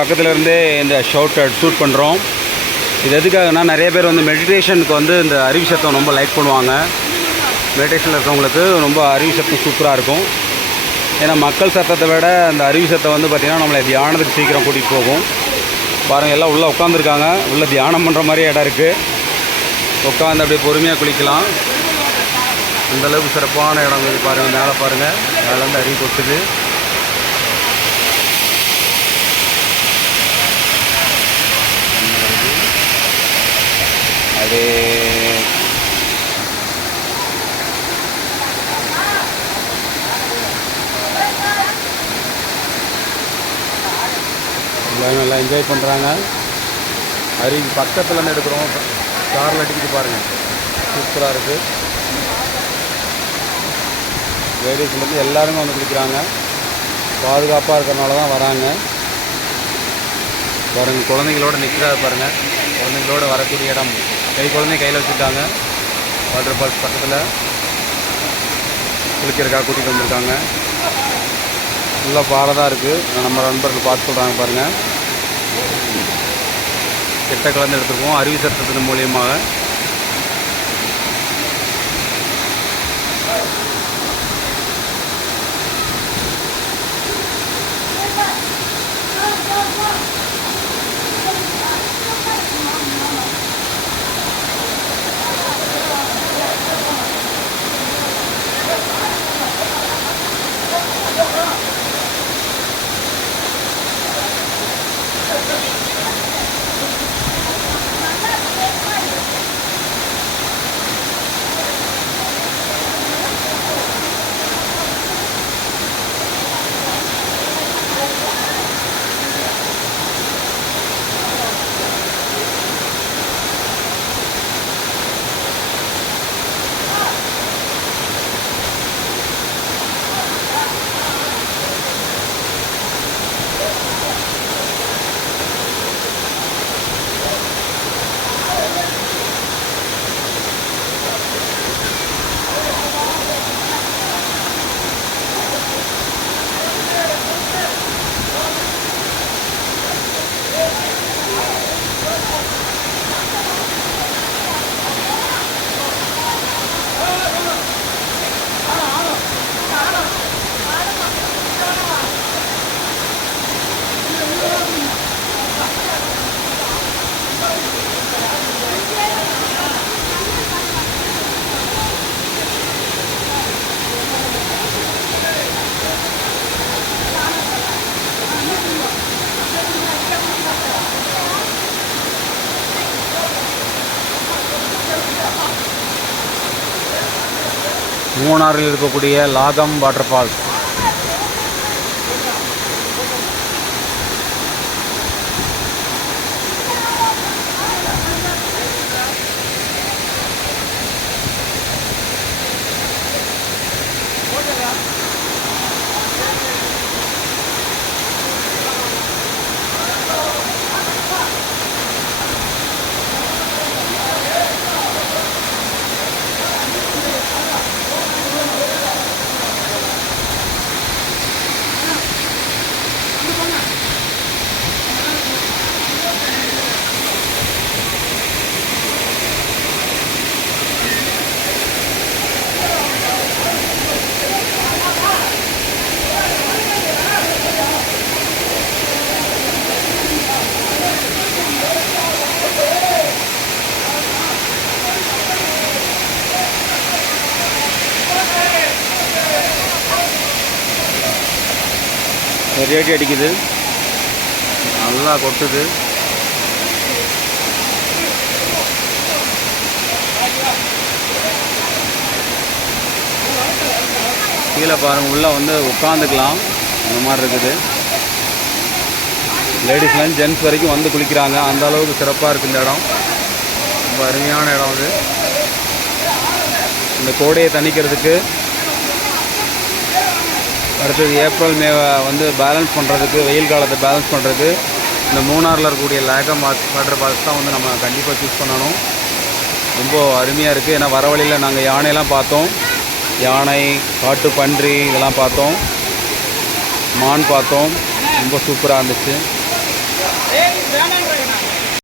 பக்கத்தில் இருந்தே இந்த ஷூட் பண்ணுறோம். இது எதுக்காகனா நிறைய பேர் வந்து மெடிடேஷனுக்கு வந்து இந்த அருவி சத்தம் ரொம்ப லைக் பண்ணுவாங்க. மெடிடேஷனில் இருக்கவங்களுக்கு ரொம்ப அருவி சத்தம் சூப்பராக இருக்கும். ஏன்னா மக்கள் சத்தத்தை விட அந்த அருவி சத்தம் வந்து பார்த்திங்கன்னா நம்மளை தியானத்துக்கு சீக்கிரம் கூட்டிகிட்டு போகும். பாருங்கள், எல்லாம் உள்ளே உட்காந்துருக்காங்க. உள்ளே தியானம் பண்ணுற மாதிரி இடம் இருக்குது. உட்காந்து அப்படியே பொறுமையாக குளிக்கலாம். அந்தளவுக்கு சிறப்பான இடம் இது. பாருங்கள், மேலே பாருங்கள், மேலே வந்து அருவி கொட்டுது. அது எல்லாரும் நல்லா என்ஜாய் பண்ணுறாங்க. அருவி பக்கத்துலேருந்து எடுக்கிறோம். காரில் அடிக்கிட்டு பாருங்கள், சூப்பராக இருக்குது. லேடிஸ்லேருந்து எல்லாருமே வந்து குளிக்கிறாங்க. பாதுகாப்பாக இருக்கிறனால தான் வராங்க. பாருங்கள், குழந்தைங்களோடு நிற்கிறாரு பாருங்கள். குழந்தைங்களோட வரக்கூடிய இடம். குழந்தைங்க கையில் வச்சுருக்காங்க. வாட்டர் ஃபால்ஸ் பக்கத்தில் குளிக்கிறக்காக கூட்டிகிட்டு வந்திருக்காங்க. நல்லா பாறை தான் இருக்குது. நம்ம நண்பர்கள் பார்த்து சொல்கிறாங்க பாருங்கள். கெட்ட கலந்து எடுத்துருக்கோம் அருவி சத்தத்தின் மூலியமாக. மூணாறில் இருக்கக்கூடிய லாகம் வாட்டர் ஃபால்ஸ். ரேடி அடிக்குது, நல்லா கொட்டுது. கீழே பாருங்கள், உள்ளே வந்து உட்காந்துக்கலாம், அந்த மாதிரி இருக்குது. லேடிஸ்லேருந்து ஜென்ட்ஸ் வரைக்கும் வந்து குளிக்கிறாங்க. அந்த அளவுக்கு சிறப்பாக இருக்குது இந்த இடம். ரொம்ப அருமையான இடம் அது. இந்த கோடையை தணிக்கிறதுக்கு, அடுத்தது ஏப்ரல் மே வந்து பேலன்ஸ் பண்ணுறதுக்கு, வெயில் காலத்தை பேலன்ஸ் பண்ணுறதுக்கு இந்த மூணாரில் இருக்கக்கூடிய லாகம் வாட்டர் ஃபால்ஸ் தான் வந்து நம்ம கண்டிப்பாக சூஸ் பண்ணணும். ரொம்ப அருமையாக இருக்குது. ஏன்னா வர வழியில் நாங்கள் யானையெல்லாம் பார்த்தோம். யானை, காட்டு பன்றி இதெல்லாம் பார்த்தோம். மான் பார்த்தோம். ரொம்ப சூப்பராக இருந்துச்சு. ஏய் வேணாங்கறேன்